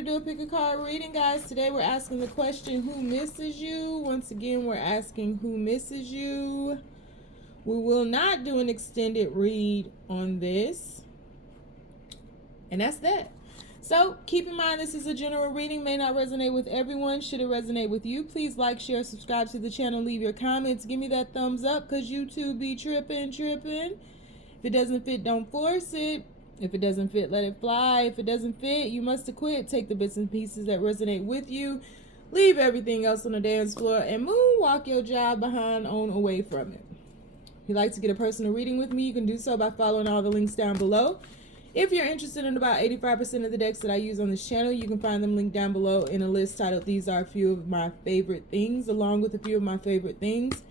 to do a pick a card reading, guys. Today we're asking the question, who misses you? Once again, we're asking who misses you. We will not do an extended read on this. And that's that. So keep in mind, this is a general reading, may not resonate with everyone. Should it resonate with you, please like, share, subscribe to the channel, leave your comments, give me that thumbs up, because YouTube be tripping. If it doesn't fit, don't force it. If it doesn't fit, let it fly. If it doesn't fit, you must have quit. Take the bits and pieces that resonate with you, leave everything else on the dance floor, and moonwalk your job behind on away from it. If you'd like to get a personal reading with me, you can do so by following all the links down below. If you're interested in about 85% of the decks that I use on this channel, you can find them linked down below in a list titled These Are a Few of My Favorite Things, along with a few of my favorite things.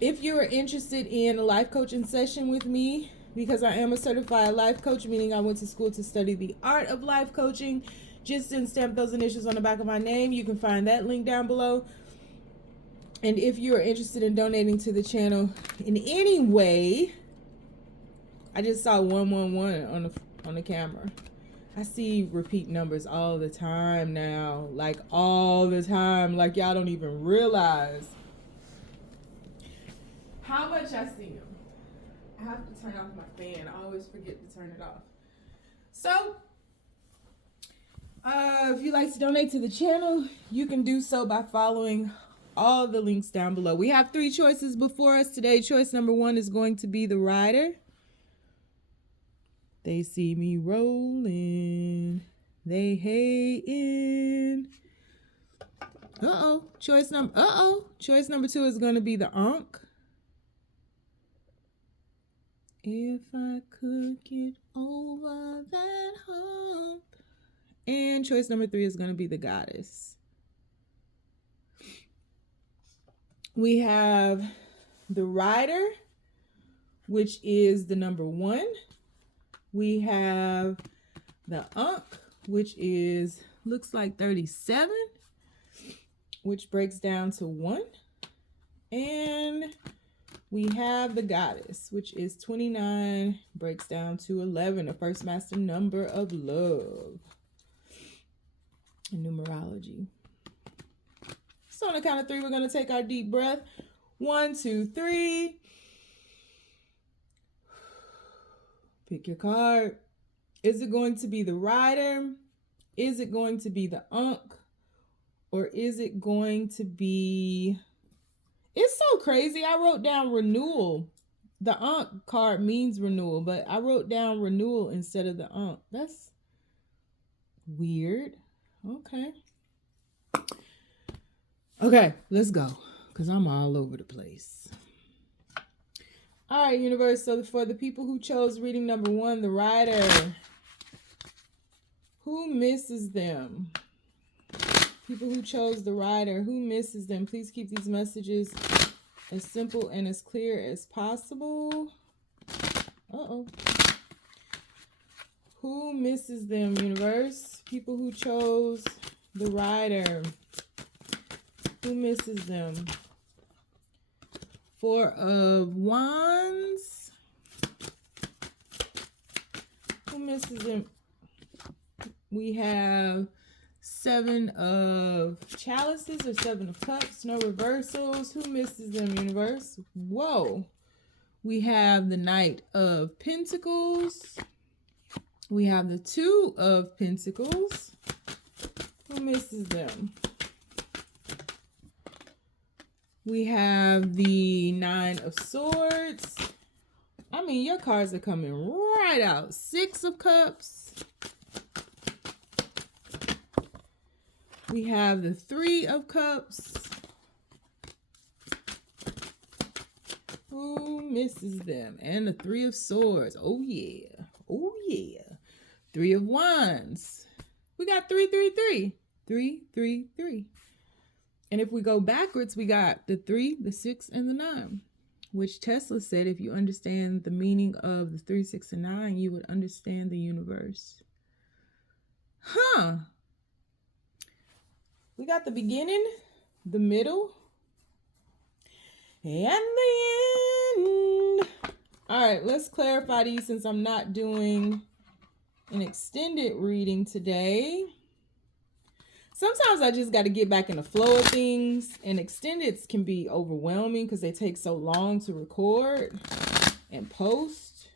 If you are interested in a life coaching session with me, because I am a certified life coach, meaning I went to school to study the art of life coaching, just didn't stamp those initials on the back of my name, you can find that link down below. And if you are interested in donating to the channel in any way, I just saw 111 on the camera. I see repeat numbers all the time now, like all the time, like y'all don't even realize how much I see them. I have to turn off my fan. I always forget to turn it off. So, if you'd like to donate to the channel, you can do so by following all the links down below. We have 3 choices before us today. Choice number 1 is going to be the rider. They see me rolling, they hating. Choice number 2 is going to be the Ankh. If I could get over that hump. And choice number 3 is going to be the Goddess. We have the rider, which is the number 1. We have the Ankh, which is, looks like 37, which breaks down to 1. And we have the Goddess, which is 29, breaks down to 11, the first master number of love in numerology. So on the count of 3, we're going to take our deep breath. 1, 2, 3. Pick your card. Is it going to be the rider? Is it going to be the Ankh? Or is it going to be... It's so crazy. I wrote down renewal. The Ankh card means renewal, but I wrote down renewal instead of the Ankh. That's weird. Okay, let's go, because I'm all over the place. All right, universe. So for the people who chose reading number 1, the rider, who misses them? People who chose the rider, who misses them? Please keep these messages as simple and as clear as possible. Who misses them, universe? People who chose the rider, who misses them? 4 of Wands. Who misses them? We have 7 of Chalices or 7 of Cups. No reversals. Who misses them, universe? Whoa. We have the Knight of Pentacles. We have the 2 of Pentacles. Who misses them? We have the 9 of Swords. I mean, your cards are coming right out. 6 of Cups. We have the 3 of Cups. Who misses them? And the 3 of Swords. Oh, yeah. 3 of Wands. We got 3, 3, 3. 3, 3, 3. And if we go backwards, we got the 3, the 6, and the 9, which Tesla said if you understand the meaning of the 3, 6, and 9, you would understand the universe. We got the beginning, the middle, and the end. All right, let's clarify these since I'm not doing an extended reading today. Sometimes I just got to get back in the flow of things, and extendeds can be overwhelming because they take so long to record and post.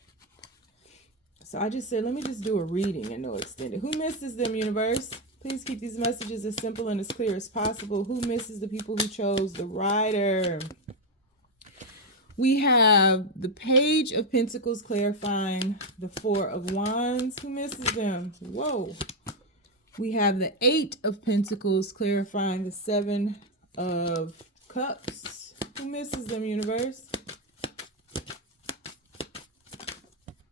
So I just said, let me just do a reading and no extended. Who misses them, universe? Please keep these messages as simple and as clear as possible. Who misses the people who chose the rider? We have the Page of Pentacles clarifying the Four of Wands. Who misses them? Whoa. We have the Eight of Pentacles clarifying the Seven of Cups. Who misses them, universe?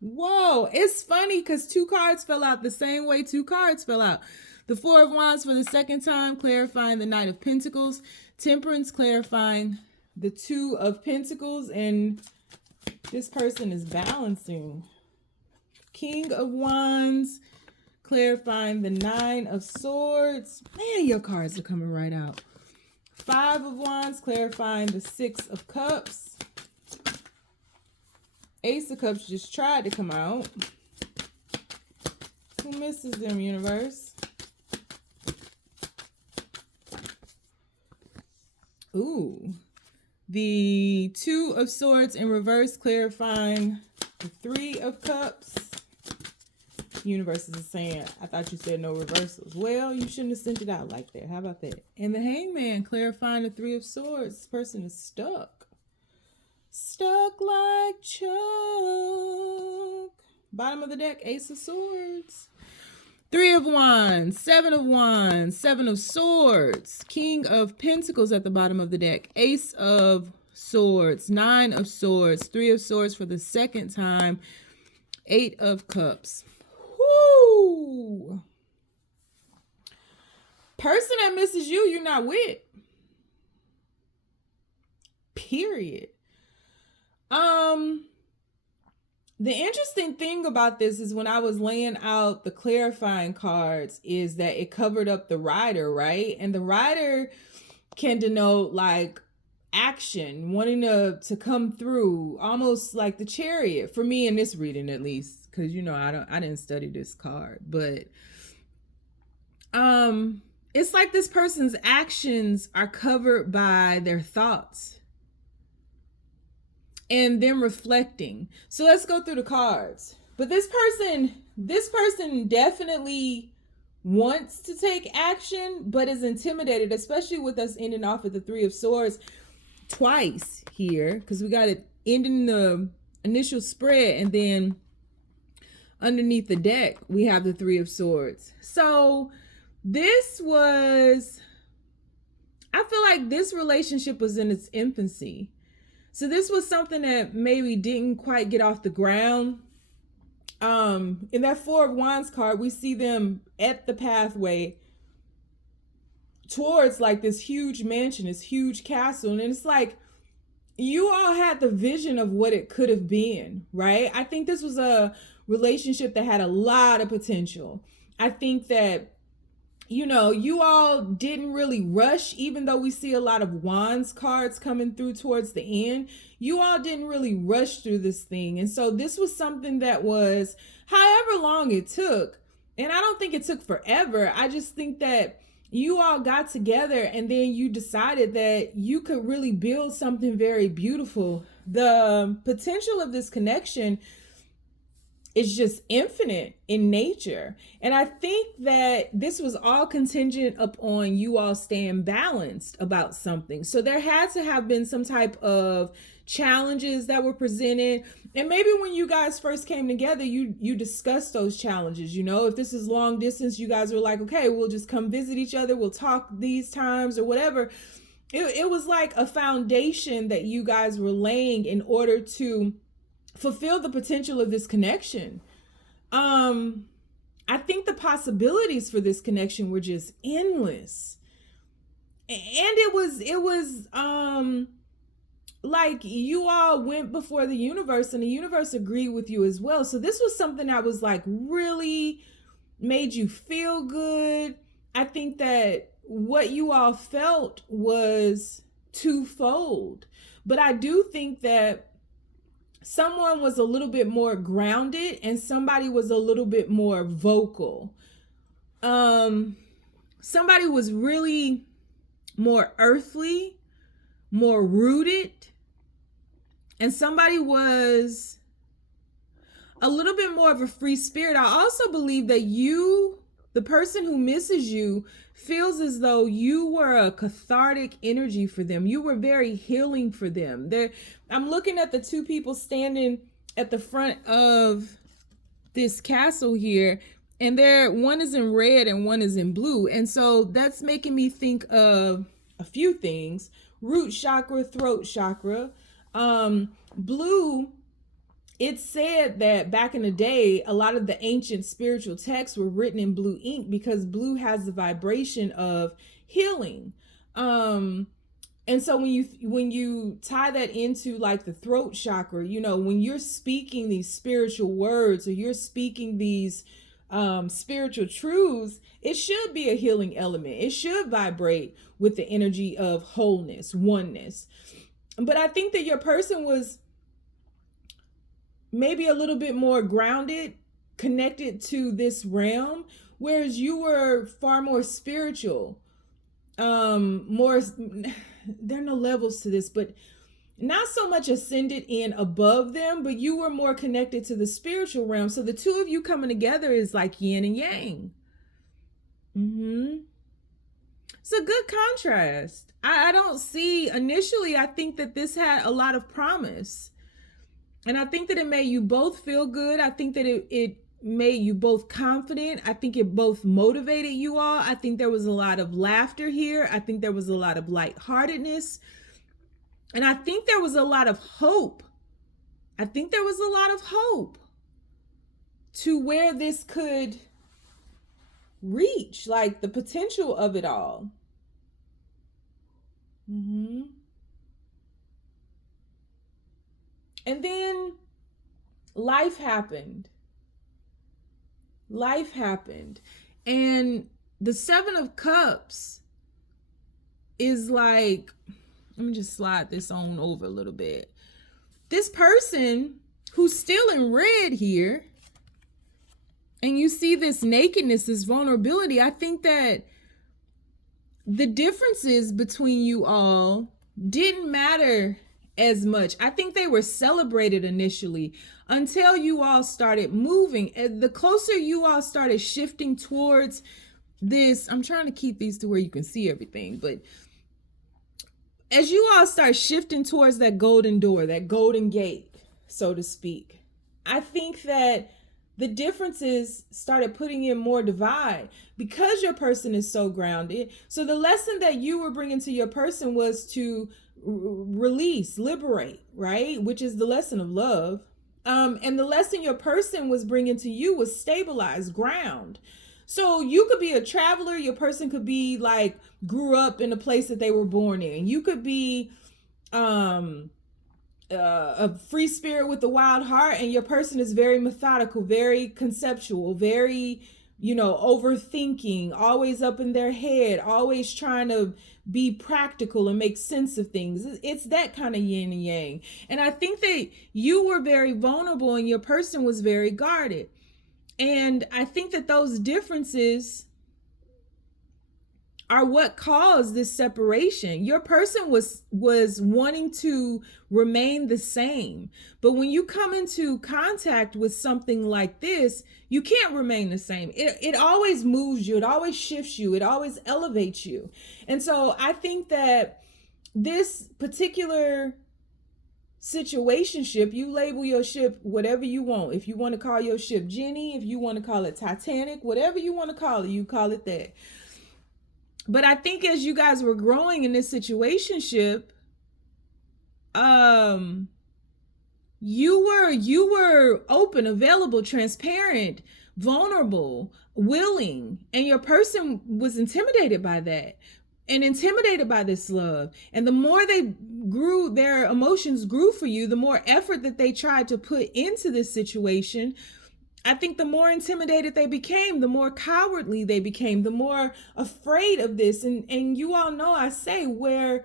Whoa, it's funny because two cards fell out the same way two cards fell out. The Four of Wands for the second time clarifying the Knight of Pentacles. Temperance clarifying the Two of Pentacles, and this person is balancing. King of Wands clarifying the Nine of Swords. Man, your cards are coming right out. Five of Wands clarifying the Six of Cups. Ace of Cups just tried to come out. Who misses them, universe? Ooh. The Two of Swords in reverse clarifying the Three of Cups. Universe is saying, I thought you said no reversals. Well, you shouldn't have sent it out like that. How about that? And the Hangman clarifying the Three of Swords. This person is stuck. Stuck like Chuck. Bottom of the deck, Ace of Swords. Three of Wands, Seven of Wands, Seven of Swords. King of Pentacles at the bottom of the deck. Ace of Swords, Nine of Swords, Three of Swords for the second time. Eight of Cups. Whoo! Person that misses you, you're not with. Period. The interesting thing about this is when I was laying out the clarifying cards is that it covered up the rider, right? And the rider can denote like action, wanting to come through, almost like the Chariot for me in this reading, at least, because you know I didn't study this card, but it's like this person's actions are covered by their thoughts and them reflecting. So let's go through the cards. But this person definitely wants to take action, but is intimidated, especially with us ending off with the Three of Swords twice here, because we got it ending the initial spread, and then underneath the deck we have the Three of Swords. So this was, I feel like this relationship was in its infancy. So this was something that maybe didn't quite get off the ground. In that Four of Wands card, we see them at the pathway towards like this huge mansion, this huge castle. And it's like, you all had the vision of what it could have been, right? I think this was a relationship that had a lot of potential. I think that, you know, you all didn't really rush, even though we see a lot of Wands cards coming through towards the end. You all didn't really rush through this thing. And so this was something that was, however long it took, and I don't think it took forever. I just think that you all got together and then you decided that you could really build something very beautiful. The potential of this connection is just infinite in nature. And I think that this was all contingent upon you all staying balanced about something. So there had to have been some type of challenges that were presented. And maybe when you guys first came together, you discussed those challenges. You know, if this is long distance, you guys were like, okay, we'll just come visit each other. We'll talk these times or whatever. It was like a foundation that you guys were laying in order to fulfill the potential of this connection. I think the possibilities for this connection were just endless. And it was like you all went before the universe and the universe agreed with you as well. So this was something that was like really made you feel good. I think that what you all felt was twofold, but I do think that someone was a little bit more grounded and somebody was a little bit more vocal. somebody was really more earthly, more rooted, and somebody was a little bit more of a free spirit. I also believe that you, the person who misses you, feels as though you were a cathartic energy for them. You were very healing for them. I'm looking at the two people standing at the front of this castle here, and one is in red and one is in blue. And so that's making me think of a few things. Root chakra, throat chakra. Blue, it's said that back in the day, a lot of the ancient spiritual texts were written in blue ink because blue has the vibration of healing. And so when you tie that into like the throat chakra, you know, when you're speaking these spiritual words or you're speaking these spiritual truths, it should be a healing element. It should vibrate with the energy of wholeness, oneness. But I think that your person was maybe a little bit more grounded, connected to this realm, whereas you were far more spiritual. More, there are no levels to this, but not so much ascended in above them, but you were more connected to the spiritual realm. So the two of you coming together is like yin and yang. It's a good contrast. I don't see, initially, I think that this had a lot of promise. And I think that it made you both feel good. I think that it made you both confident. I think it both motivated you all. I think there was a lot of laughter here. I think there was a lot of lightheartedness. And I think there was a lot of hope. I think there was a lot of hope to where this could reach, like the potential of it all. And then life happened. Life happened. And the Seven of Cups is like, let me just slide this on over a little bit. This person who's still in red here, and you see this nakedness, this vulnerability, I think that the differences between you all didn't matter as much. I think they were celebrated initially until you all started moving. The closer you all started shifting towards this, I'm trying to keep these to where you can see everything, but as you all start shifting towards that golden door, that golden gate, so to speak, I think that the differences started putting in more divide because your person is so grounded. So the lesson that you were bringing to your person was to release, liberate, right? Which is the lesson of love. And the lesson your person was bringing to you was stabilize, ground. So you could be a traveler. Your person could be like, grew up in a place that they were born in. You could be a free spirit with a wild heart, and your person is very methodical, very conceptual, very, overthinking, always up in their head, always trying to be practical and make sense of things. It's that kind of yin and yang. And I think that you were very vulnerable and your person was very guarded. And I think that those differences are what caused this separation. Your person was wanting to remain the same. But when you come into contact with something like this, you can't remain the same. It always moves you. It always shifts you. It always elevates you. And so I think that this particular situationship, you label your ship whatever you want. If you want to call your ship Jenny, if you want to call it Titanic, whatever you want to call it, you call it that. But I think as you guys were growing in this situationship, you were open, available, transparent, vulnerable, willing, and your person was intimidated by that and intimidated by this love. And the more they grew, their emotions grew for you, the more effort that they tried to put into this situation, I think the more intimidated they became, the more cowardly they became, the more afraid of this. And you all know, I say, where,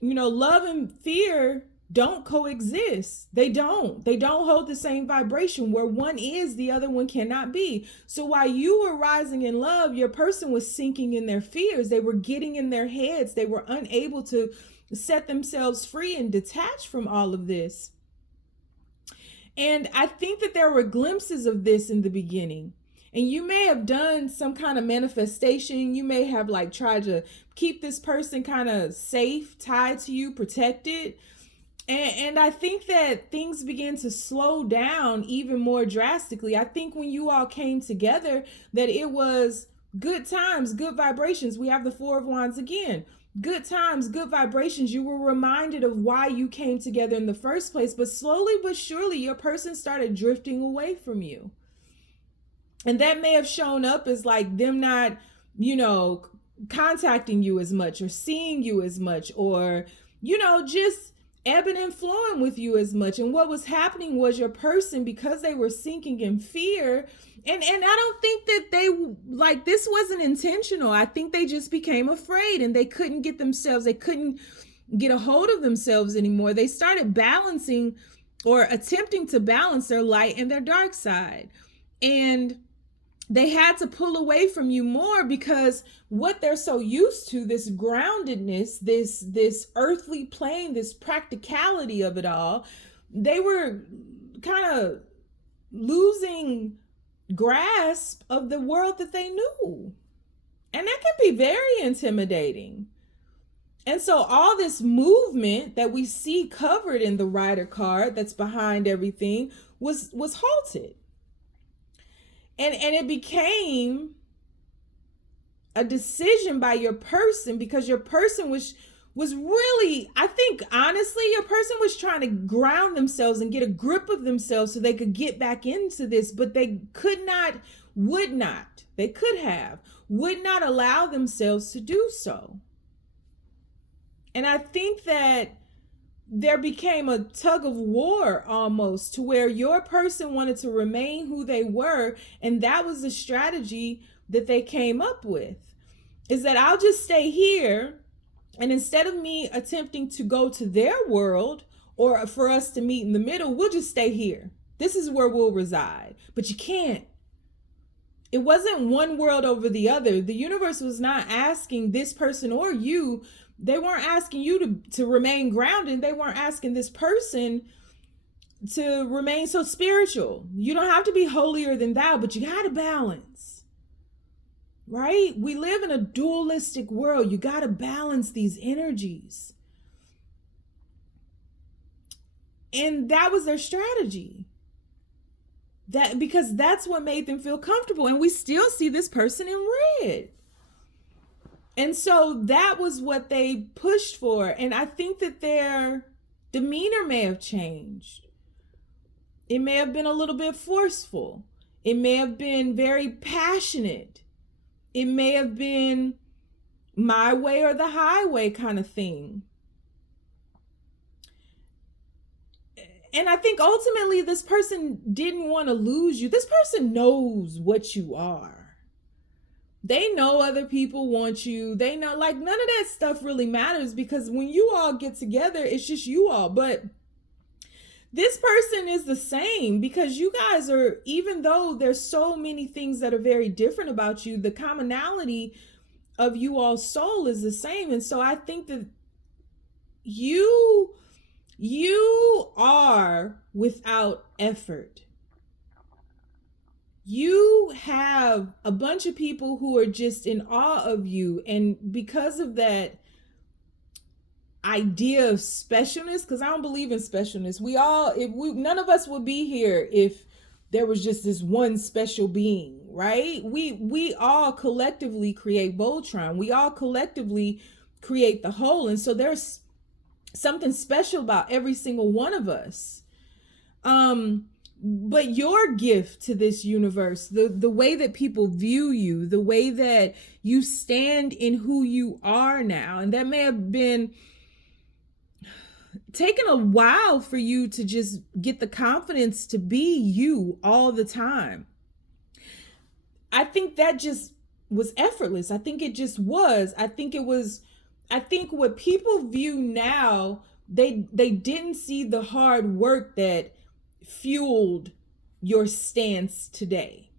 love and fear don't coexist. They don't hold the same vibration. Where one is, the other one cannot be. So while you were rising in love, your person was sinking in their fears. They were getting in their heads. They were unable to set themselves free and detach from all of this. And I think that there were glimpses of this in the beginning. And you may have done some kind of manifestation. You may have like tried to keep this person kind of safe, tied to you, protected. And I think that things began to slow down even more drastically. I think when you all came together, that it was good times, good vibrations. We have the Four of Wands again. Good times, good vibrations. You were reminded of why you came together in the first place. But slowly but surely, your person started drifting away from you. And that may have shown up as like them not, contacting you as much or seeing you as much, or, just ebbing and flowing with you as much. And what was happening was your person, because they were sinking in fear, and I don't think that this wasn't intentional. I think they just became afraid and they couldn't get a hold of themselves anymore. They started balancing or attempting to balance their light and their dark side. And they had to pull away from you more because what they're so used to, this groundedness, this earthly plane, this practicality of it all, they were kind of losing grasp of the world that they knew. And that can be very intimidating. And so all this movement that we see covered in the Rider card that's behind everything was halted. And it became a decision by your person, because your person was really, I think honestly, your person was trying to ground themselves and get a grip of themselves so they could get back into this, but they would not allow themselves to do so. And I think that there became a tug of war almost, to where your person wanted to remain who they were. And that was the strategy that they came up with, is that I'll just stay here. And instead of me attempting to go to their world or for us to meet in the middle, we'll just stay here. This is where we'll reside. But you can't. It wasn't one world over the other. The universe was not asking this person or you. They weren't asking you to remain grounded. They weren't asking this person to remain so spiritual. You don't have to be holier than thou, but you got to balance, right? We live in a dualistic world. You got to balance these energies. And that was their strategy. Because that's what made them feel comfortable. And we still see this person in red. And so that was what they pushed for. And I think that their demeanor may have changed. It may have been a little bit forceful. It may have been very passionate. It may have been my way or the highway kind of thing. And I think ultimately this person didn't want to lose you. This person knows what you are. They know other people want you. They know, like, none of that stuff really matters, because when you all get together, it's just you all. But this person is the same, because you guys are, even though there's so many things that are very different about you, the commonality of you all's soul is the same. And so I think that you are without effort. You have a bunch of people who are just in awe of you. And because of that idea of specialness, because I don't believe in specialness. None of us would be here if there was just this one special being, right? We all collectively create Voltron. We all collectively create the whole. And so there's something special about every single one of us. But your gift to this universe, the way that people view you, the way that you stand in who you are now, and that may have been taken a while for you to just get the confidence to be you all the time. I think that just was effortless. I think it just was. I think what people view now they didn't see the hard work that fueled your stance today.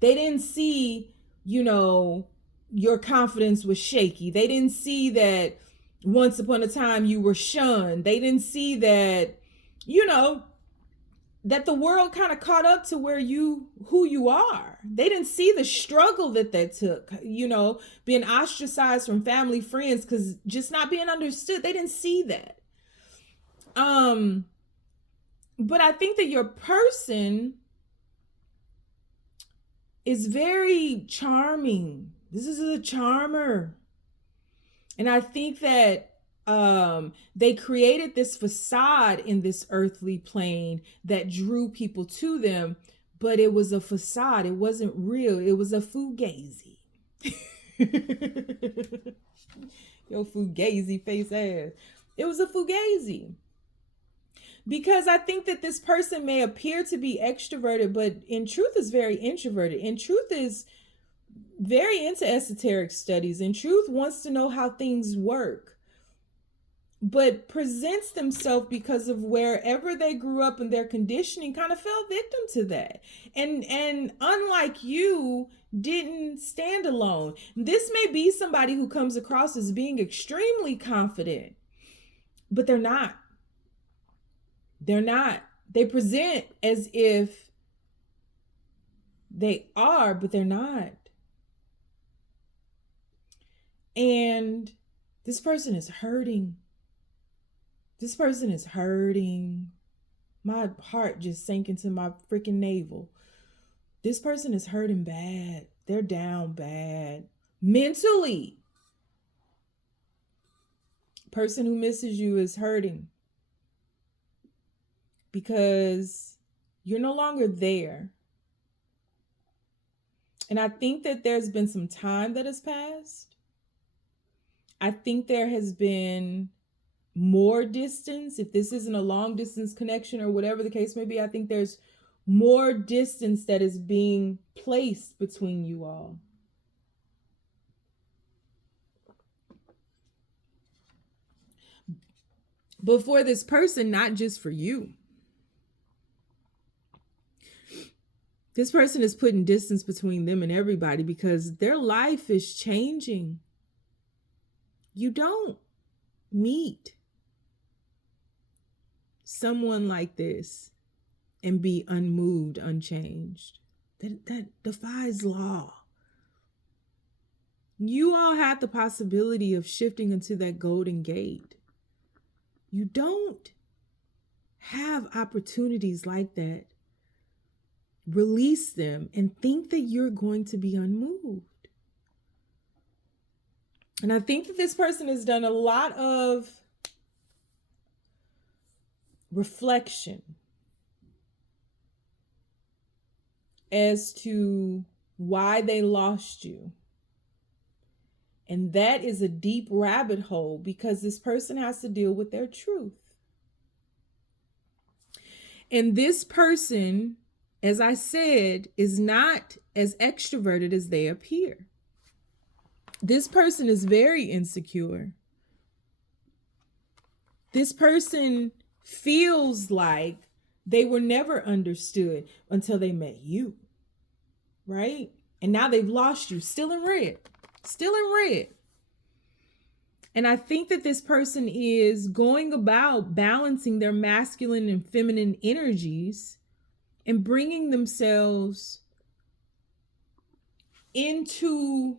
They didn't see, your confidence was shaky. They didn't see that once upon a time you were shunned. They didn't see that, that the world kind of caught up to who you are. They didn't see the struggle that took, being ostracized from family, friends, because just not being understood. They didn't see that. But I think that your person is very charming. This is a charmer. And I think that they created this facade in this earthly plane that drew people to them, but it was a facade. It wasn't real. It was a fugazi. Yo, fugazi face ass. It was a fugazi. Because I think that this person may appear to be extroverted, but in truth is very introverted. In truth is very into esoteric studies. In truth wants to know how things work, but presents themselves because of wherever they grew up and their conditioning kind of fell victim to that. And unlike you, didn't stand alone. This may be somebody who comes across as being extremely confident, but they're not. They're not. They present as if they are, but they're not. And this person is hurting. This person is hurting. My heart just sank into my freaking navel. This person is hurting bad. They're down bad. Mentally. Person who misses you is hurting. Because you're no longer there. And I think that there's been some time that has passed. I think there has been more distance. If this isn't a long distance connection or whatever the case may be, I think there's more distance that is being placed between you all. But for this person, not just for you. This person is putting distance between them and everybody because their life is changing. You don't meet someone like this and be unmoved, unchanged. That defies law. You all had the possibility of shifting into that golden gate. You don't have opportunities like that. Release them and think that you're going to be unmoved. And I think that this person has done a lot of reflection as to why they lost you. And that is a deep rabbit hole because this person has to deal with their truth. And this person, as I said, is not as extroverted as they appear. This person is very insecure. This person feels like they were never understood until they met you, right? And now they've lost you, still in red. And I think that this person is going about balancing their masculine and feminine energies and bringing themselves into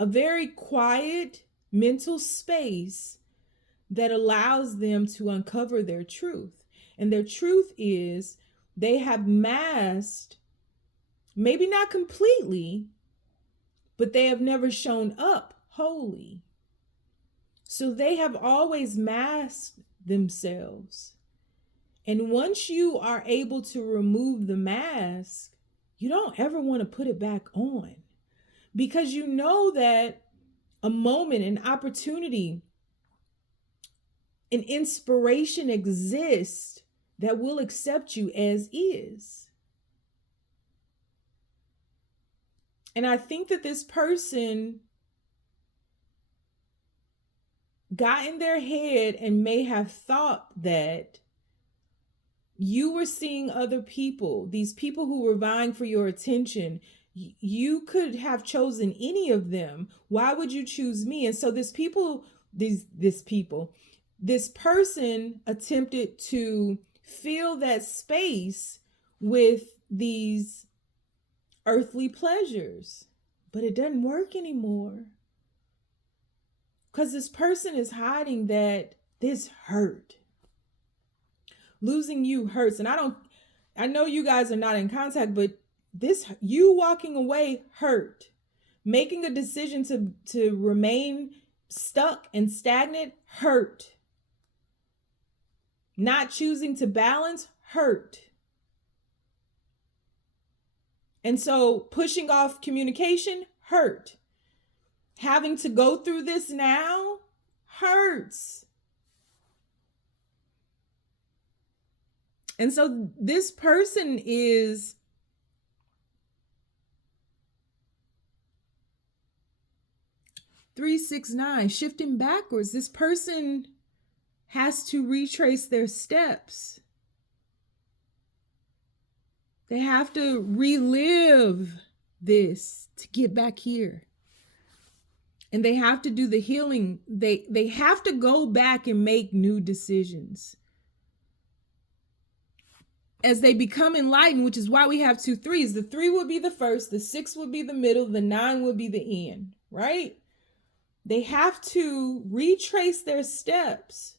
a very quiet mental space that allows them to uncover their truth. And their truth is they have masked, maybe not completely, but they have never shown up wholly. So they have always masked themselves. And once you are able to remove the mask, you don't ever want to put it back on. Because you know that a moment, an opportunity, an inspiration exists that will accept you as is. And I think that this person got in their head and may have thought that you were seeing other people, these people who were vying for your attention. You could have chosen any of them. Why would you choose me? And so this person attempted to fill that space with these earthly pleasures, but it doesn't work anymore. Because this person is hiding that this hurt. Losing you hurts. And I know you guys are not in contact, but you walking away hurt. Making a decision to remain stuck and stagnant hurt. Not choosing to balance hurt. And so pushing off communication hurt. Having to go through this now hurts. And so this person is (369) shifting backwards. This person has to retrace their steps. They have to relive this to get back here. And they have to do the healing. They have to go back and make new decisions. As they become enlightened, which is why we have 2 3s. The 3 would be the first, the 6 would be the middle, the 9 would be the end, right? They have to retrace their steps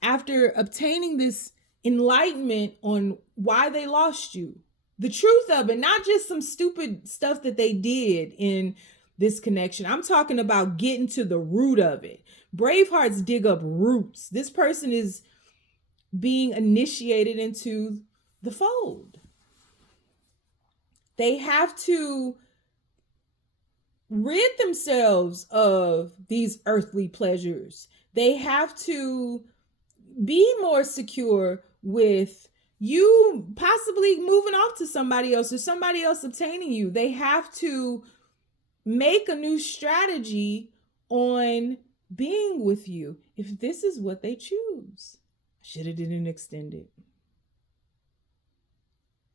after obtaining this enlightenment on why they lost you. The truth of it, not just some stupid stuff that they did in this connection. I'm talking about getting to the root of it. Bravehearts dig up roots. This person is being initiated into the fold. They have to rid themselves of these earthly pleasures. They have to be more secure with you possibly moving off to somebody else or somebody else obtaining you. They have to make a new strategy on being with you if this is what they choose. Should have didn't extend it.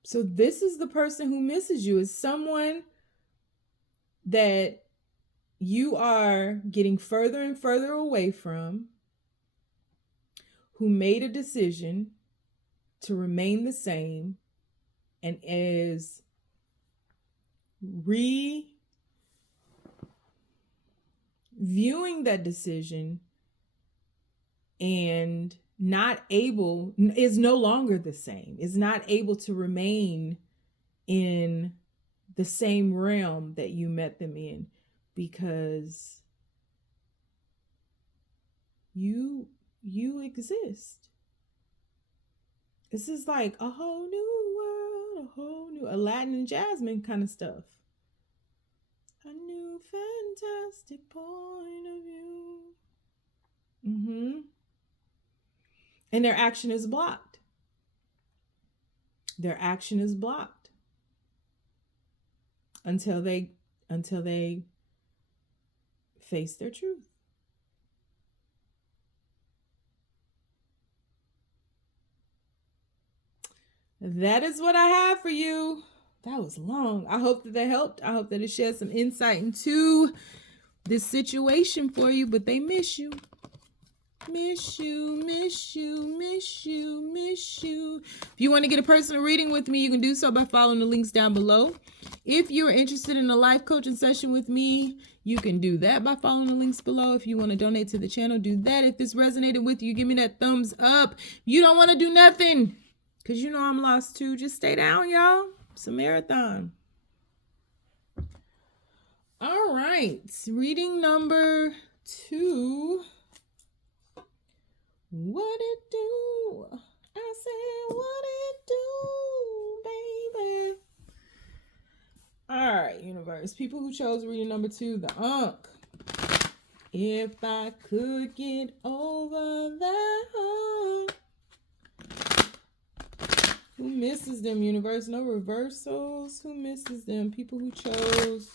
So this is the person who misses you, is someone that you are getting further and further away from, who made a decision to remain the same and is reviewing that decision and is no longer the same, is not able to remain in the same realm that you met them in, because you exist. This is like a whole new world, a whole new Aladdin and Jasmine kind of stuff. A new fantastic point of view. And their action is blocked. Their action is blocked until they face their truth. That is what I have for you. That was long. I hope that helped. I hope that it shed some insight into this situation for you, but they miss you. Miss you, miss you, miss you, miss you. If you want to get a personal reading with me, you can do so by following the links down below. If you're interested in a life coaching session with me, you can do that by following the links below. If you want to donate to the channel, do that. If this resonated with you, give me that thumbs up. If you don't want to do nothing, because you know I'm lost too, just stay down, y'all. It's a marathon. All right. Reading number 2. What it do? I said, what it do, baby? All right, universe. People who chose reading number 2, the Ankh. If I could get over that hump. Who misses them, universe? No reversals. Who misses them? People who chose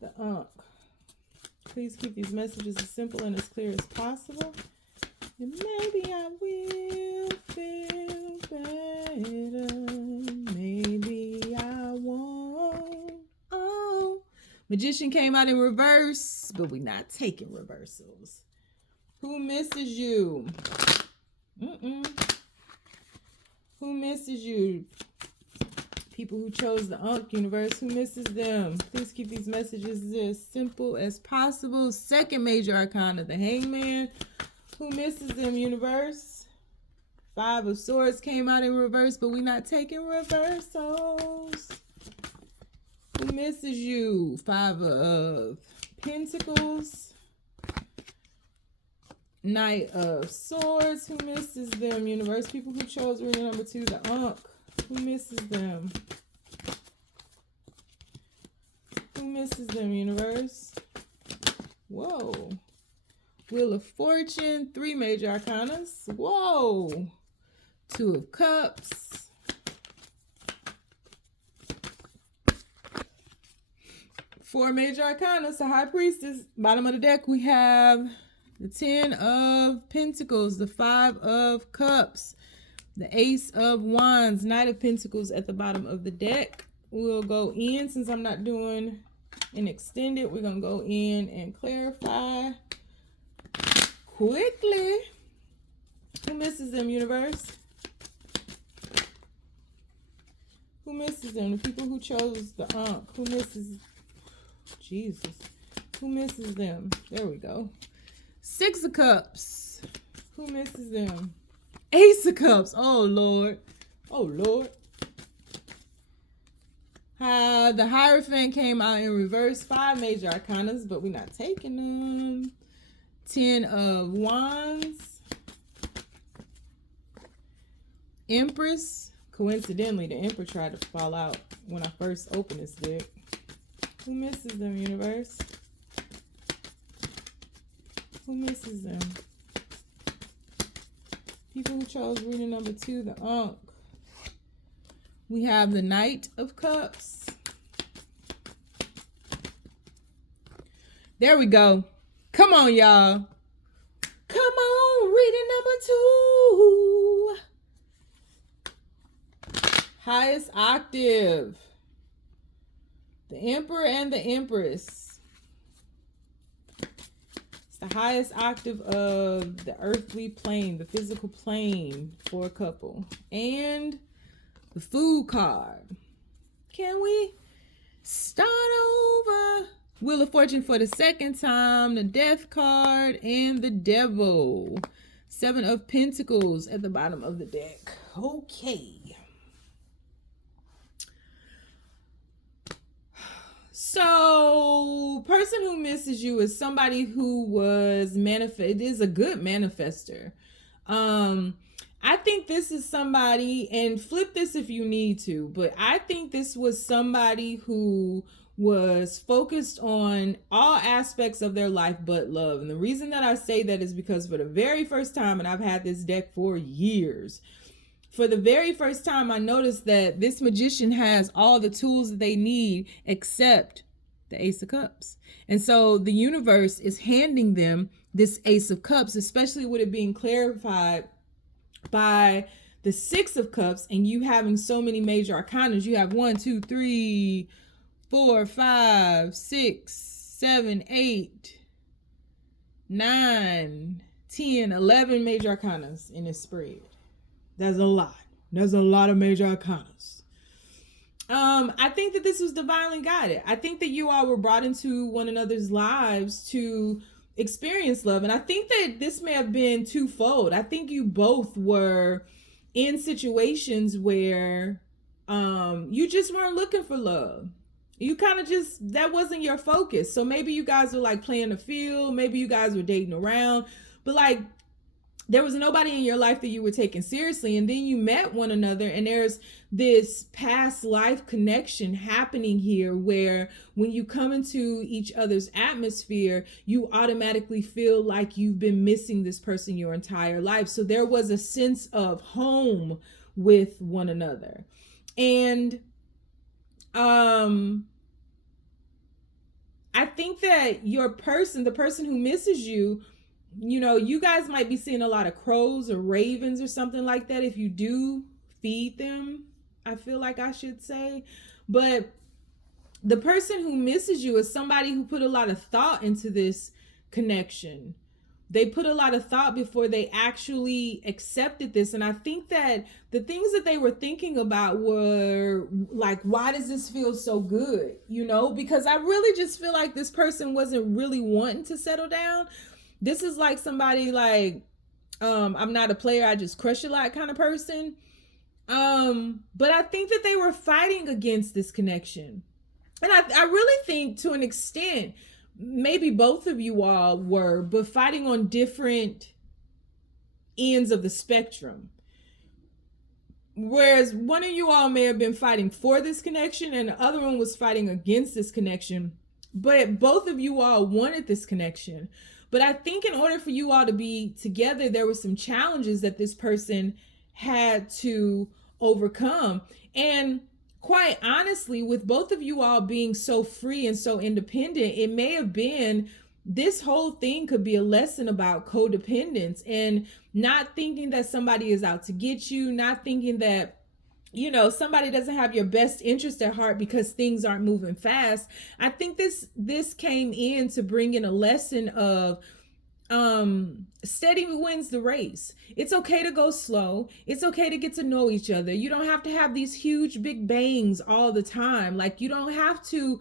the Ankh. Please keep these messages as simple and as clear as possible. And maybe I will feel better. Maybe I won't. Oh. Magician came out in reverse, but we're not taking reversals. Who misses you? Who misses you? People who chose the Ankh universe, who misses them? Please keep these messages as simple as possible. Second major arcana, the Hangman. Who misses them, universe? Five of Swords came out in reverse, but we're not taking reversals. Who misses you? Five of Pentacles. Knight of Swords. Who misses them, universe? People who chose reading number 2, the Ankh. Who misses them? Who misses them, universe? Whoa. Wheel of Fortune, 3 major arcanas. Whoa. 2 of Cups. Four major arcanas, the High Priestess. Bottom of the deck, we have the 10 of Pentacles, the 5 of Cups, the Ace of Wands, Knight of Pentacles at the bottom of the deck. We'll go in, since I'm not doing an extended, we're going to go in and clarify quickly. Who misses them, universe? Who misses them? The people who chose the Ankh. Who misses? Jesus. Who misses them? There we go. 6 of Cups. Who misses them? Ace of Cups. Oh, Lord. Oh, Lord. The Hierophant came out in reverse. 5 major arcanas, but we're not taking them. 10 of Wands. Empress. Coincidentally, the Emperor tried to fall out when I first opened this deck. Who misses them, universe? Who misses them? People who chose reading number 2, the Ankh. We have the Knight of Cups. There we go. Come on, y'all. Come on, reading number 2. Highest octave. The Emperor and the Empress. It's the highest octave of the earthly plane, the physical plane for a couple. And the Fool card. Can we start over? Wheel of Fortune for the second time, the Death card, and the Devil. 7 of Pentacles at the bottom of the deck. Okay. So, person who misses you is somebody who was it is a good manifester. I think this is somebody, and flip this if you need to, but I think this was somebody who was focused on all aspects of their life but love. And the reason that I say that is because for the very first time, and I've had this deck for years, for the very first time, I noticed that this magician has all the tools that they need except the Ace of Cups. And so the universe is handing them this Ace of Cups, especially with it being clarified by the 6 of Cups and you having so many major arcanas. You have 1, 2, 3, 4, 5, 6, 7, 8, 9, 10, 11 major arcanas in this spread. That's a lot. There's a lot of major arcanas. I think that this was divinely guided. I think that you all were brought into one another's lives to experience love. And I think that this may have been twofold. I think you both were in situations where you just weren't looking for love. You kind of just, that wasn't your focus. So maybe you guys were like playing the field. Maybe you guys were dating around. But like, there was nobody in your life that you were taking seriously. And then you met one another and there's this past life connection happening here where when you come into each other's atmosphere, you automatically feel like you've been missing this person your entire life. So there was a sense of home with one another. And I think that your person, the person who misses you, you know, you guys might be seeing a lot of crows or ravens or something like that if you do feed them, I feel like I should say. But the person who misses you is somebody who put a lot of thought into this connection. They put a lot of thought before they actually accepted this. And I think that the things that they were thinking about were like, why does this feel so good? You know, because I really just feel like this person wasn't really wanting to settle down. This is like somebody like, I'm not a player, I just crush a lot kind of person. But I think that they were fighting against this connection. And I really think to an extent, maybe both of you all were, but fighting on different ends of the spectrum. Whereas one of you all may have been fighting for this connection and the other one was fighting against this connection. But both of you all wanted this connection. But I think in order for you all to be together, there were some challenges that this person had to overcome. And quite honestly, with both of you all being so free and so independent, it may have been, this whole thing could be a lesson about codependence and not thinking that somebody is out to get you, not thinking that, you know, somebody doesn't have your best interest at heart because things aren't moving fast. I think this came in to bring in a lesson of steady wins the race. It's okay to go slow. It's okay to get to know each other. You don't have to have these huge big bangs all the time. Like, you don't have to,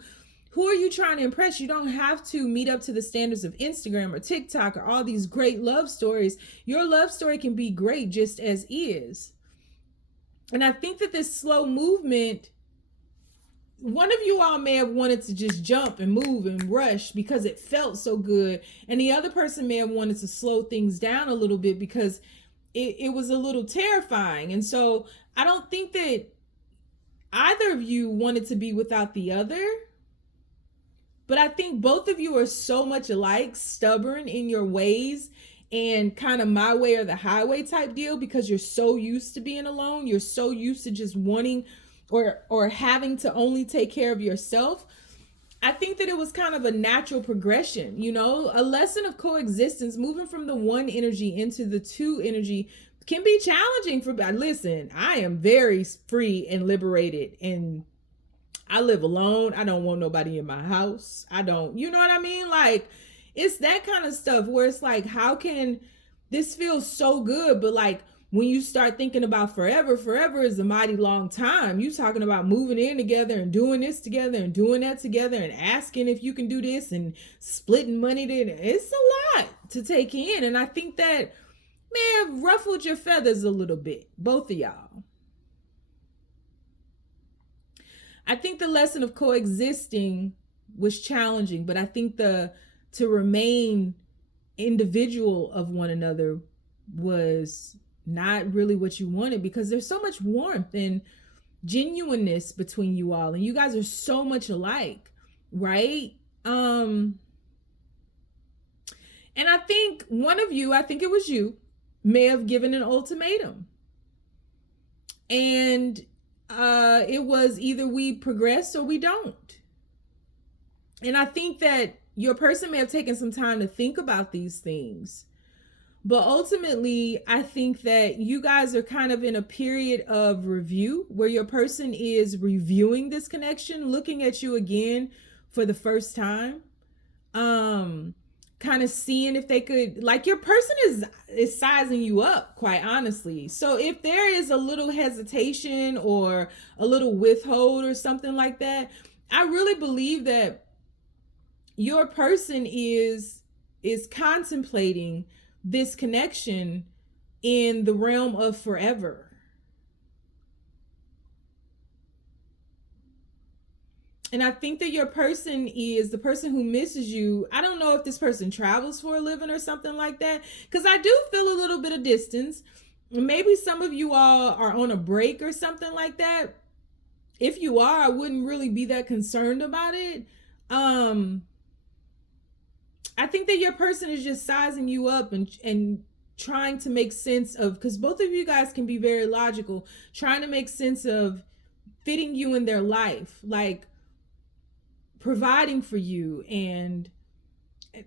who are you trying to impress? You don't have to meet up to the standards of Instagram or TikTok or all these great love stories. Your love story can be great just as is. And I think that this slow movement, one of you all may have wanted to just jump and move and rush because it felt so good. And the other person may have wanted to slow things down a little bit because it was a little terrifying. And so I don't think that either of you wanted to be without the other. But I think both of you are so much alike, stubborn in your ways and kind of my way or the highway type deal, because you're so used to being alone. You're so used to just wanting or having to only take care of yourself. I think that it was kind of a natural progression, you know, a lesson of coexistence, moving from the one energy into the two energy can be challenging for, listen, I am very free and liberated and I live alone. I don't want nobody in my house. I don't, you know what I mean? Like, it's that kind of stuff where it's like, how can this feel so good? But like, when you start thinking about forever is a mighty long time. You talking about moving in together and doing this together and doing that together and asking if you can do this and splitting money. It's a lot to take in. And I think that may have ruffled your feathers a little bit, both of y'all. I think the lesson of coexisting was challenging, but I think to remain individual of one another was not really what you wanted, because there's so much warmth and genuineness between you all, and you guys are so much alike, right? And I think one of you, I think it was you, may have given an ultimatum, and it was either we progress or we don't. And I think that your person may have taken some time to think about these things. But ultimately, I think that you guys are kind of in a period of review where your person is reviewing this connection, looking at you again for the first time, kind of seeing if they could, like, your person is sizing you up, quite honestly. So if there is a little hesitation or a little withhold or something like that, I really believe that your person is contemplating this connection in the realm of forever. And I think that your person is the person who misses you. I don't know if this person travels for a living or something like that, because I do feel a little bit of distance. Maybe some of you all are on a break or something like that. If you are, I wouldn't really be that concerned about it. I think that your person is just sizing you up and trying to make sense of, because both of you guys can be very logical, trying to make sense of fitting you in their life. Like, providing for you. And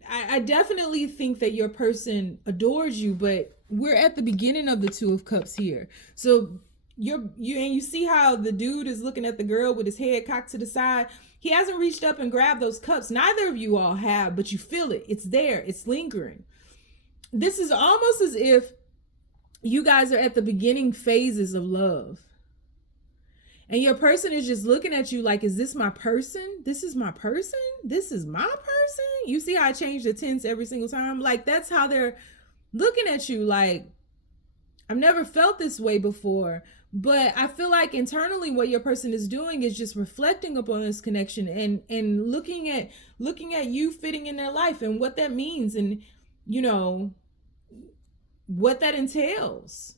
I definitely think that your person adores you, but we're at the beginning of the Two of Cups here. So you see how the dude is looking at the girl with his head cocked to the side. He hasn't reached up and grabbed those cups. Neither of you all have, but you feel it. It's there. It's lingering. This is almost as if you guys are at the beginning phases of love. And your person is just looking at you like, is this my person? This is my person? This is my person? You see how I change the tense every single time? Like, that's how they're looking at you. Like, I've never felt this way before. But I feel like internally what your person is doing is just reflecting upon this connection and looking at you fitting in their life and what that means and, you know, what that entails.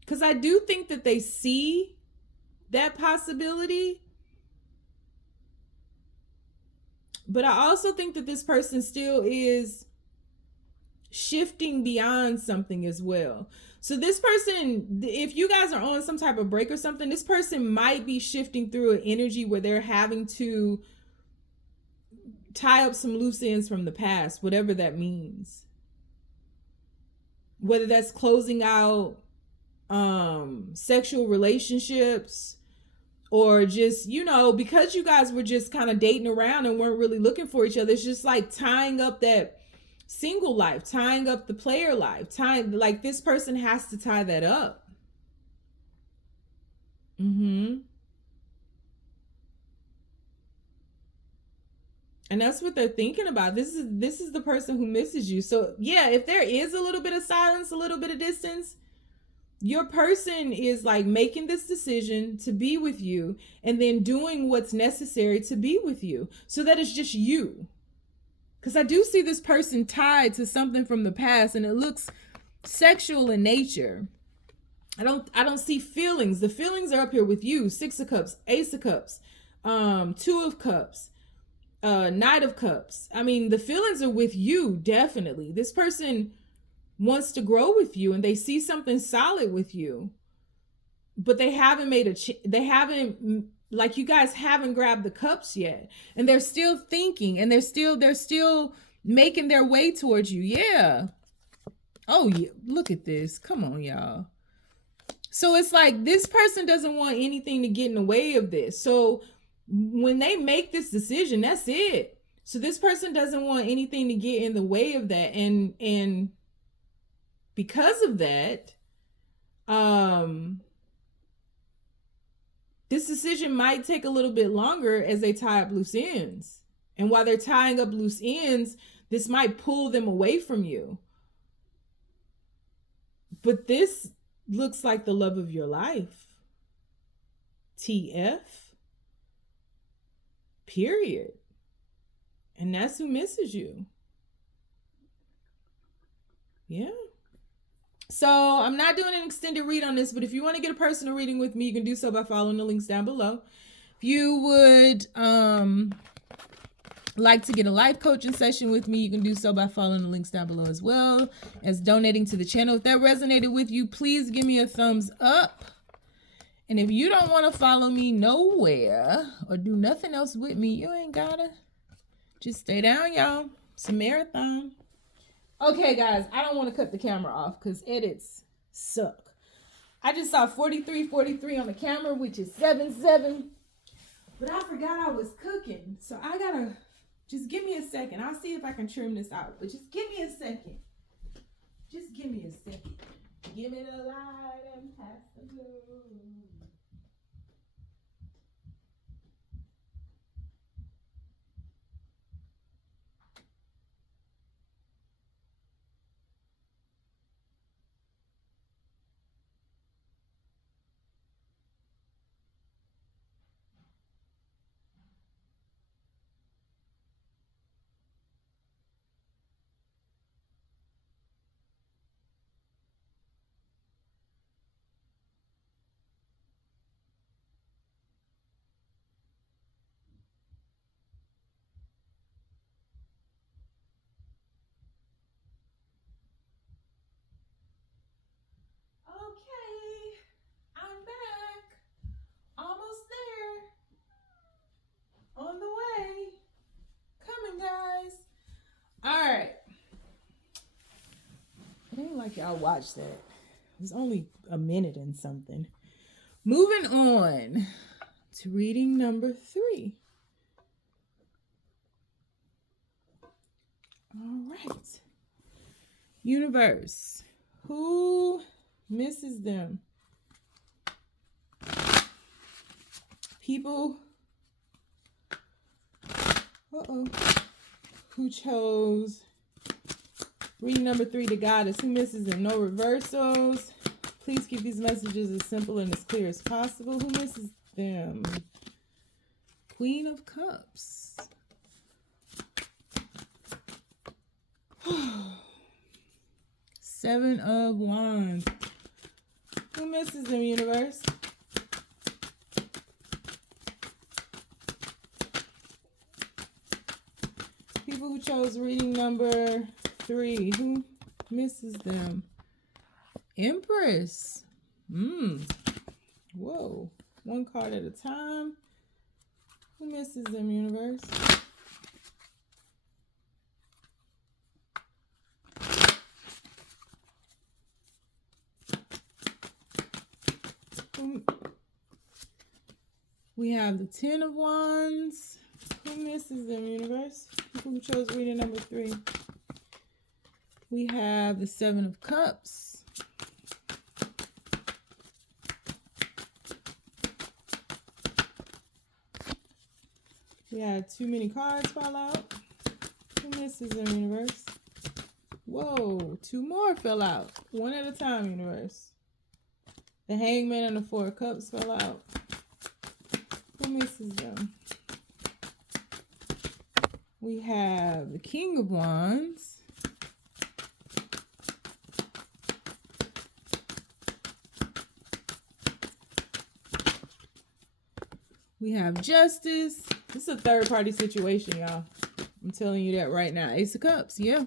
Because I do think that they see that possibility. But I also think that this person still is shifting beyond something as well. So this person, if you guys are on some type of break or something, this person might be shifting through an energy where they're having to tie up some loose ends from the past, whatever that means. Whether that's closing out sexual relationships, or just, you know, because you guys were just kind of dating around and weren't really looking for each other. It's just like tying up that single life, tying up the player life, tying, like, this person has to tie that up. And that's what they're thinking about. This is the person who misses you. So yeah, if there is a little bit of silence, a little bit of distance, your person is like making this decision to be with you and then doing what's necessary to be with you so that it's just you. Because I do see this person tied to something from the past and it looks sexual in nature. I don't see feelings. The feelings are up here with you. 6 of Cups, Ace of Cups, 2 of Cups, Knight of Cups. I mean, the feelings are with you, definitely. This person wants to grow with you and they see something solid with you, but they haven't made they haven't, like, you guys haven't grabbed the cups yet, and they're still thinking and they're still making their way towards you. Yeah. Oh yeah, look at this. Come on, y'all. So it's like this person doesn't want anything to get in the way of this. So when they make this decision, that's it. So this person doesn't want anything to get in the way of that, and because of that, this decision might take a little bit longer as they tie up loose ends. And while they're tying up loose ends, this might pull them away from you. But this looks like the love of your life. TF. Period. And that's who misses you. Yeah. So I'm not doing an extended read on this, but if you want to get a personal reading with me, you can do so by following the links down below. If you would like to get a life coaching session with me, you can do so by following the links down below, as well as donating to the channel. If that resonated with you, please give me a thumbs up. And if you don't want to follow me nowhere or do nothing else with me, you ain't gotta. Just stay down, y'all. It's a marathon. Okay, guys, I don't want to cut the camera off because edits suck. I just saw 43:43 on the camera, which is 7:7. But I forgot I was cooking. So I gotta, just give me a second. I'll see if I can trim this out. But just give me a second. Just give me a second. Give me the light and pass the blue. y'all watch that. It was only a minute and something. Moving on to reading number 3. All right. Universe, who misses them? People who chose reading number 3 to Goddess, who misses them? No reversals. Please keep these messages as simple and as clear as possible. Who misses them? Queen of Cups. Seven of Wands. Who misses them, universe? People who chose reading number 3. Who misses them? Empress. Whoa. One card at a time. Who misses them, universe? We have the 10 of Wands. Who misses them, universe? People who chose reading number 3. We have the 7 of Cups. We had too many cards fall out. Who misses them, universe? Whoa, 2 more fell out. One at a time, universe. The Hangman and the 4 of Cups fell out. Who misses them? We have the King of Wands. We have Justice. This is a third party situation, y'all. I'm telling you that right now. Ace of Cups, yeah.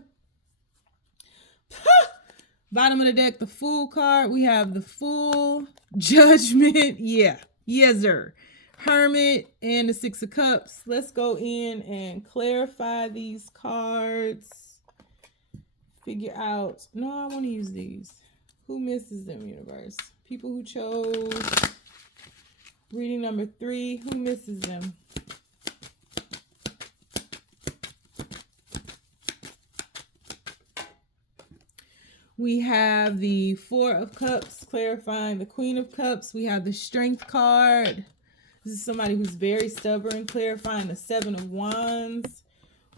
Bottom of the deck, the Fool card. We have the Fool, Judgment, yeah. Yes, sir. Hermit and the 6 of Cups. Let's go in and clarify these cards. Figure out. No, I want to use these. Who misses them, universe? People who chose reading number 3. Who misses them? We have the 4 of Cups clarifying the Queen of Cups. We have the Strength card. This is somebody who's very stubborn, clarifying the 7 of Wands.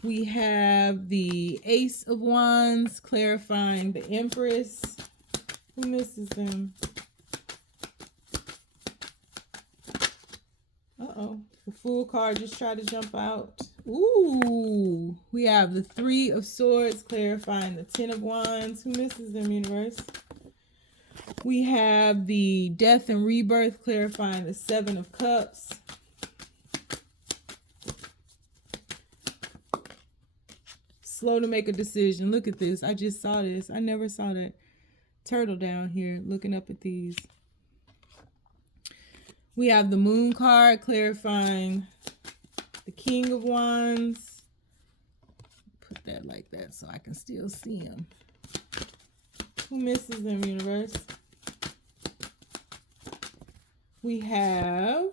We have the Ace of Wands, clarifying the Empress. Who misses them? Uh-oh. The Fool card just tried to jump out. Ooh. We have the 3 of Swords, clarifying the 10 of Wands. Who misses them, universe? We have the Death and Rebirth, clarifying the 7 of Cups. Slow to make a decision. Look at this. I just saw this. I never saw that turtle down here looking up at these. We have the Moon card, clarifying the King of Wands. Put that like that so I can still see him. Who misses them, universe? We have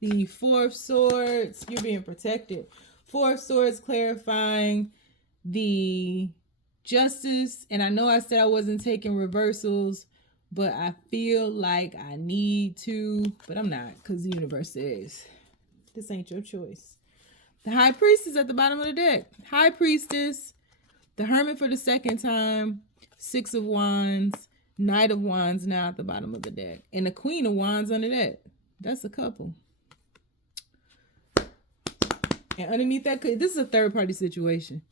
the 4 of Swords. You're being protected. 4 of Swords, clarifying the Justice. And I know I said I wasn't taking reversals, but I feel like I need to, but I'm not, because the universe says this ain't your choice. The High Priestess at the bottom of the deck. High Priestess, the Hermit for the second time, 6 of Wands, Knight of Wands now at the bottom of the deck, and the Queen of Wands under that. That's a couple. And underneath that, this is a third party situation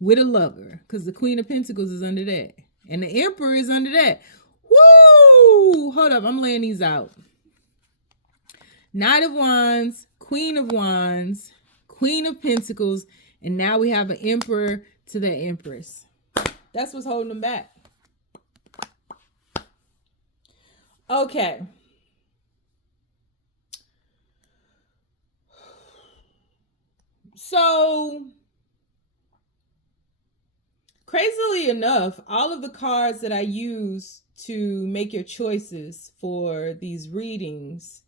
with a lover, because the Queen of Pentacles is under that, and the Emperor is under that. Woo! Hold up, I'm laying these out. Knight of Wands, Queen of Wands, Queen of Pentacles, and now we have an Emperor to the Empress. That's what's holding them back. Okay. So Crazily enough, all of the cards that I use to make your choices for these readings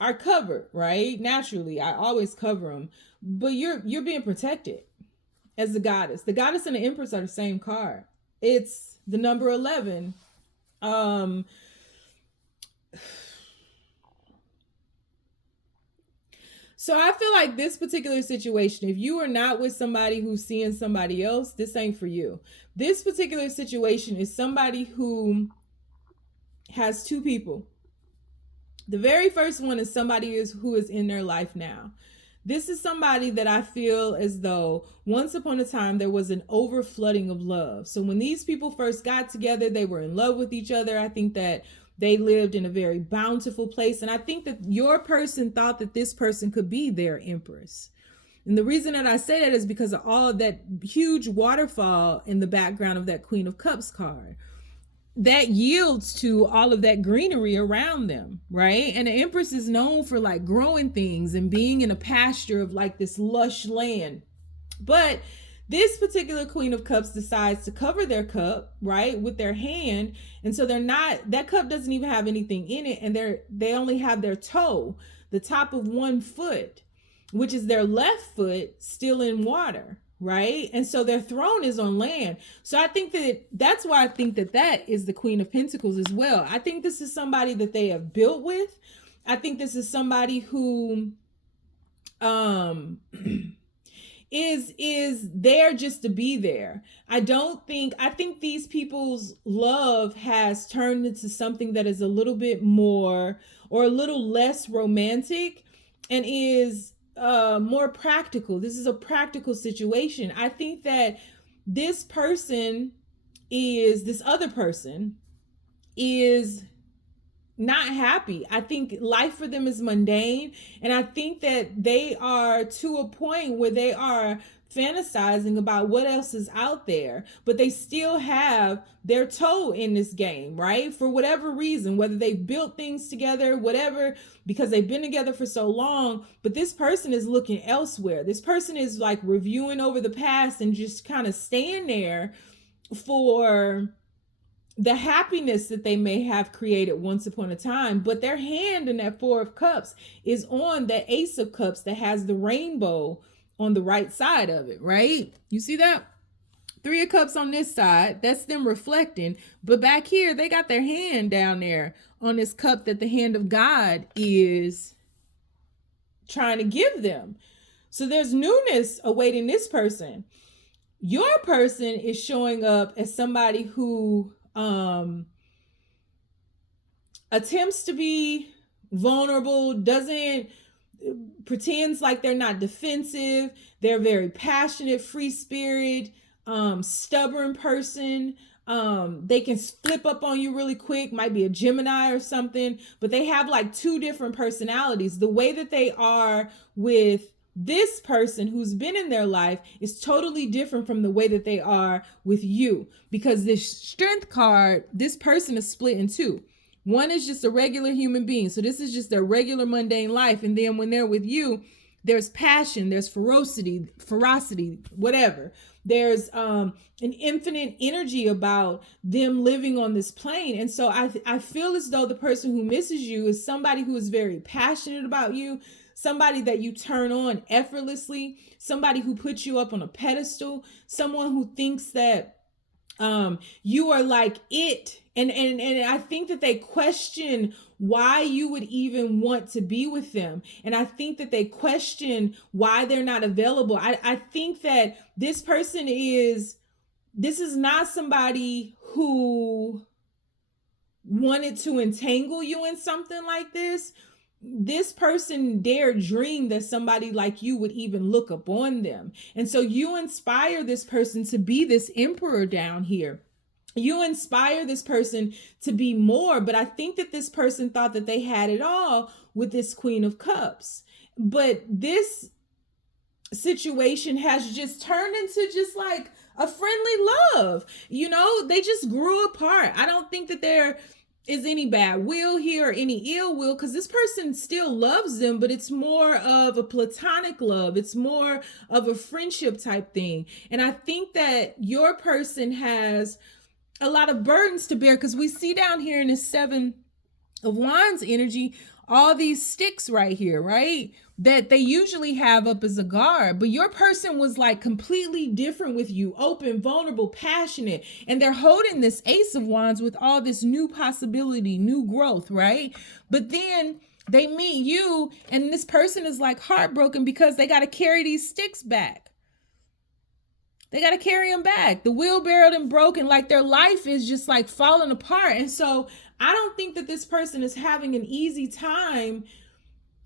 are covered, right? Naturally, I always cover them, but you're being protected as the goddess. The goddess and the empress are the same card. It's the number 11. So I feel like this particular situation, if you are not with somebody who's seeing somebody else, this ain't for you. This particular situation is somebody who has two people. The very first one is somebody who is in their life now. This is somebody that I feel as though once upon a time there was an overflooding of love. So when these people first got together, they were in love with each other. I think that they lived in a very bountiful place. And I think that your person thought that this person could be their empress. And the reason that I say that is because of all of that huge waterfall in the background of that Queen of Cups card. That yields to all of that greenery around them, right? And the empress is known for like growing things and being in a pasture of like this lush land. But this particular Queen of Cups decides to cover their cup, right, with their hand. And so they're not, that cup doesn't even have anything in it. And they only have their toe, the top of one foot, which is their left foot, still in water, right? And so their throne is on land. So I think that's why I think that is the Queen of Pentacles as well. I think this is somebody that they have built with. I think this is somebody who is there just to be there. I think these people's love has turned into something that is a little bit more or a little less romantic and is more practical. This is a practical situation. I think that this other person is not happy. I think life for them is mundane. And I think that they are to a point where they are fantasizing about what else is out there, but they still have their toe in this game, right? For whatever reason, whether they've built things together, whatever, because they've been together for so long, but this person is looking elsewhere. This person is like reviewing over the past and just kind of staying there for the happiness that they may have created once upon a time. But their hand in that Four of Cups is on the Ace of Cups that has the rainbow on the right side of it, right? You see that? Three of Cups on this side, that's them reflecting. But back here, they got their hand down there on this cup that the hand of God is trying to give them. So there's newness awaiting this person. Your person is showing up as somebody who attempts to be vulnerable, pretends like they're not defensive. They're very passionate, free spirit, stubborn person. They can flip up on you really quick, might be a Gemini or something, but they have like two different personalities. The way that they are with this person who's been in their life is totally different from the way that they are with you, because this Strength card, this person is split in two. One is just a regular human being. So this is just their regular mundane life. And then when they're with you, there's passion, there's ferocity, whatever. There's an infinite energy about them living on this plane. And so I feel as though the person who misses you is somebody who is very passionate about you, somebody that you turn on effortlessly, somebody who puts you up on a pedestal, someone who thinks that you are like it. And I think that they question why you would even want to be with them. And I think that they question why they're not available. I think that this is not somebody who wanted to entangle you in something like this. This person dared dream that somebody like you would even look upon them. And so you inspire this person to be this emperor down here. You inspire this person to be more, but I think that this person thought that they had it all with this Queen of Cups. But this situation has just turned into just like a friendly love. You know, they just grew apart. I don't think that they're is any bad will here or any ill will, because this person still loves them, but it's more of a platonic love. It's more of a friendship type thing. And I think that your person has a lot of burdens to bear, because we see down here in the 7 of Wands energy all these sticks right here, right? That they usually have up as a guard. But your person was like completely different with you, open, vulnerable, passionate. And they're holding this Ace of Wands with all this new possibility, new growth, right? But then they meet you and this person is like heartbroken because they got to carry these sticks back. They got to carry them back. The wheelbarrow and broken, like their life is just like falling apart. And so I don't think that this person is having an easy time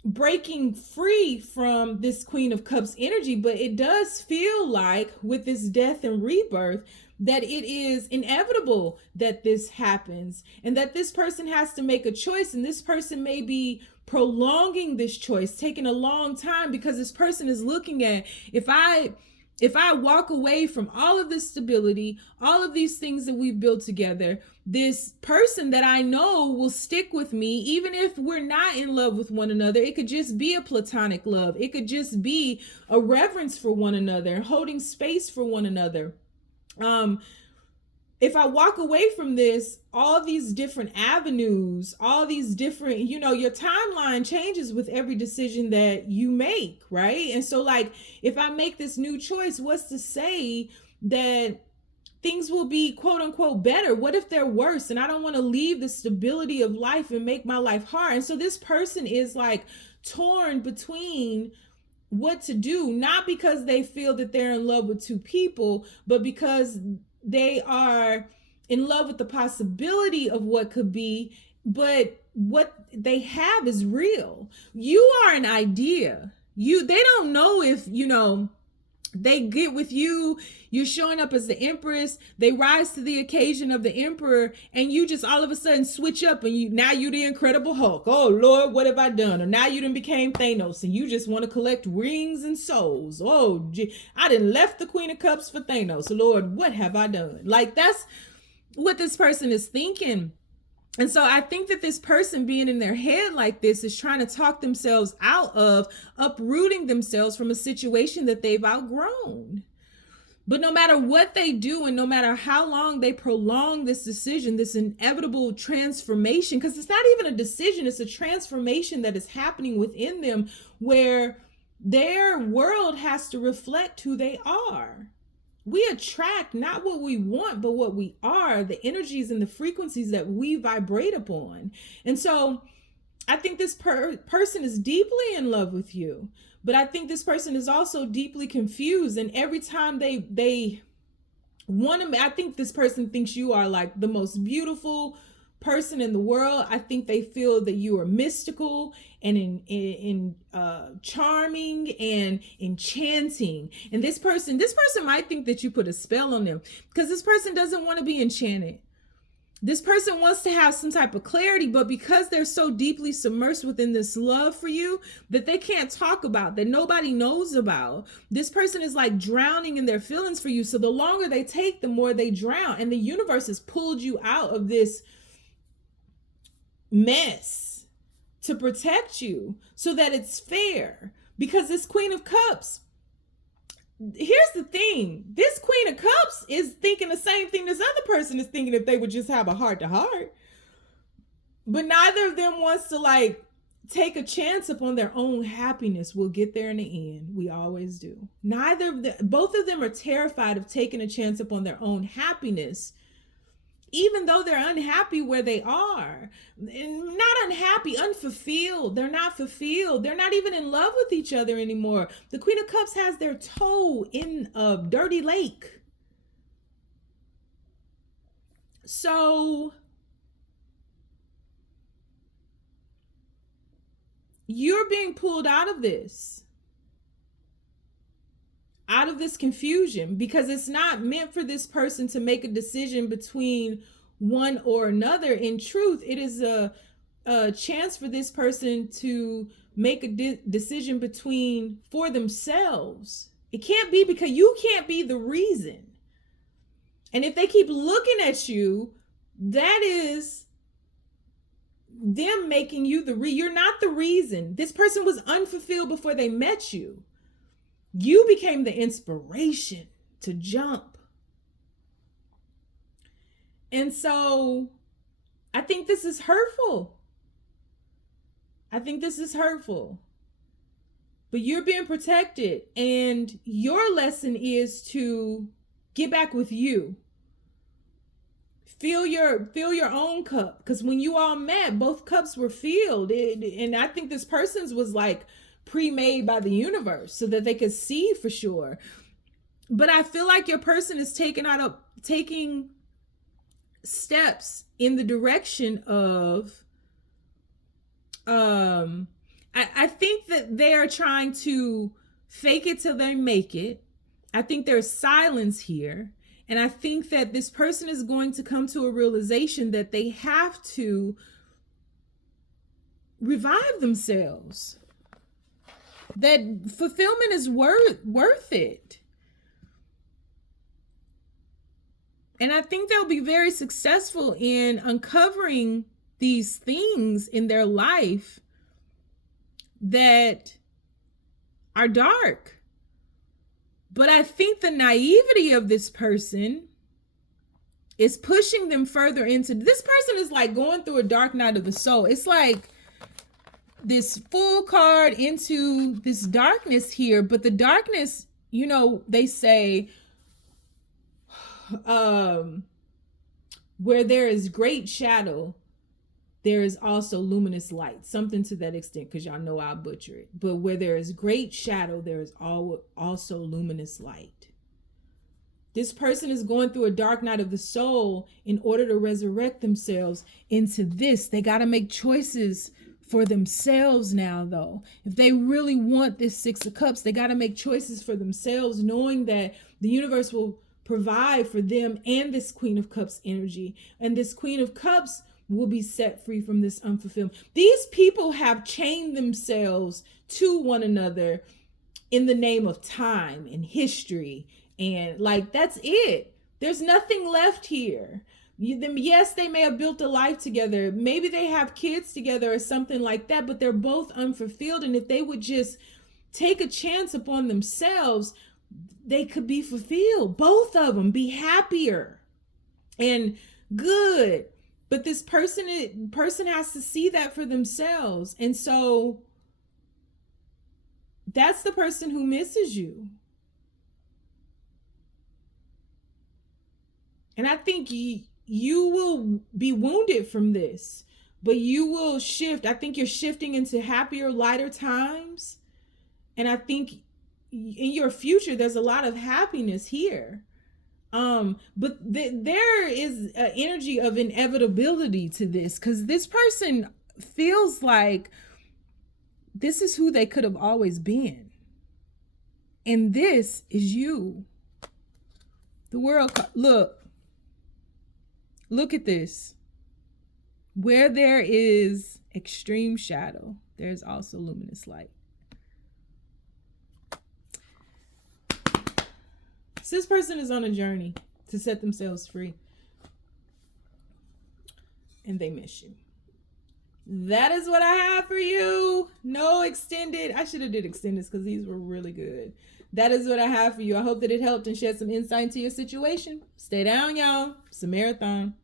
breaking free from this Queen of Cups energy, but it does feel like with this death and rebirth that it is inevitable that this happens and that this person has to make a choice, and this person may be prolonging this choice, taking a long time, because this person is looking at, if I walk away from all of this stability, all of these things that we've built together, this person that I know will stick with me, even if we're not in love with one another. It could just be a platonic love. It could just be a reverence for one another, holding space for one another. If I walk away from this, all these different avenues, all these different, your timeline changes with every decision that you make, right? And so like, if I make this new choice, what's to say that things will be quote unquote better? What if they're worse? And I don't want to leave the stability of life and make my life hard. And so this person is like torn between what to do, not because they feel that they're in love with two people, but because they are in love with the possibility of what could be, but what they have is real. You are an idea. They don't know if, they get with you, you're showing up as the Empress, they rise to the occasion of the Emperor, and you just all of a sudden switch up and now you're the Incredible Hulk. Oh Lord, what have I done? Or now you done became Thanos and you just want to collect rings and souls. Oh, I done left the Queen of Cups for Thanos. Lord, what have I done? Like, that's what this person is thinking. And so I think that this person being in their head like this is trying to talk themselves out of uprooting themselves from a situation that they've outgrown. But no matter what they do, and no matter how long they prolong this decision, this inevitable transformation, because it's not even a decision, it's a transformation that is happening within them, where their world has to reflect who they are. We attract not what we want, but what we are, the energies and the frequencies that we vibrate upon. And so I think this person is deeply in love with you, but I think this person is also deeply confused. And every time they want to, I think this person thinks you are like the most beautiful person in the world. I think they feel that you are mystical and charming and enchanting. And this person might think that you put a spell on them, because this person doesn't want to be enchanted. This person wants to have some type of clarity, but because they're so deeply submersed within this love for you that they can't talk about, that nobody knows about, this person is like drowning in their feelings for you. So the longer they take, the more they drown. And the universe has pulled you out of this mess to protect you so that it's fair. Because this Queen of Cups, here's the thing, this Queen of Cups is thinking the same thing this other person is thinking if they would just have a heart to heart. But neither of them wants to like take a chance upon their own happiness. We'll get there in the end. We always do. Both of them are terrified of taking a chance upon their own happiness, even though they're unhappy where they are. Not unhappy, unfulfilled. They're not fulfilled. They're not even in love with each other anymore. The Queen of Cups has their toe in a dirty lake. So you're being pulled out of this confusion, because it's not meant for this person to make a decision between one or another. In truth, it is a chance for this person to make a decision for themselves. It can't be, because you can't be the reason. And if they keep looking at you, that is them making you you're not the reason. This person was unfulfilled before they met you. You became the inspiration to jump. And so I think this is hurtful. I think this is hurtful. But you're being protected, and your lesson is to get back with you. Fill your own cup, because when you all met, both cups were filled. And I think this person's was like pre-made by the universe so that they could see for sure. But I feel like your person is taking steps in the direction of I think that they are trying to fake it till they make it. I think there's silence here. And I think that this person is going to come to a realization that they have to revive themselves. That fulfillment is worth it. And I think they'll be very successful in uncovering these things in their life that are dark. But I think the naivety of this person is pushing them further into, this person is like going through a dark night of the soul. It's like this full card into this darkness here, but the darkness, you know, they say, where there is great shadow, there is also luminous light, something to that extent, because y'all know I'll butcher it. But where there is great shadow, there is also luminous light. This person is going through a dark night of the soul. In order to resurrect themselves into this, they got to make choices for themselves now, though. If they really want this Six of Cups, they got to make choices for themselves, knowing that the universe will provide for them and this Queen of Cups energy. And this Queen of Cups will be set free from this unfulfillment. These people have chained themselves to one another in the name of time and history. And like, that's it. There's nothing left here. Yes, they may have built a life together. Maybe they have kids together or something like that, but they're both unfulfilled. And if they would just take a chance upon themselves, they could be fulfilled. Both of them be happier and good. But this person has to see that for themselves. And so that's the person who misses you. And I think you will be wounded from this, but you will shift. I think you're shifting into happier, lighter times. And I think in your future, there's a lot of happiness here. But there is an energy of inevitability to this, because this person feels like this is who they could have always been. And this is you. The world, look at this. Where there is extreme shadow, there's also luminous light. So this person is on a journey to set themselves free. And they miss you. That is what I have for you. No extended. I should have did extendeds because these were really good. That is what I have for you. I hope that it helped and shed some insight into your situation. Stay down, y'all. It's a marathon.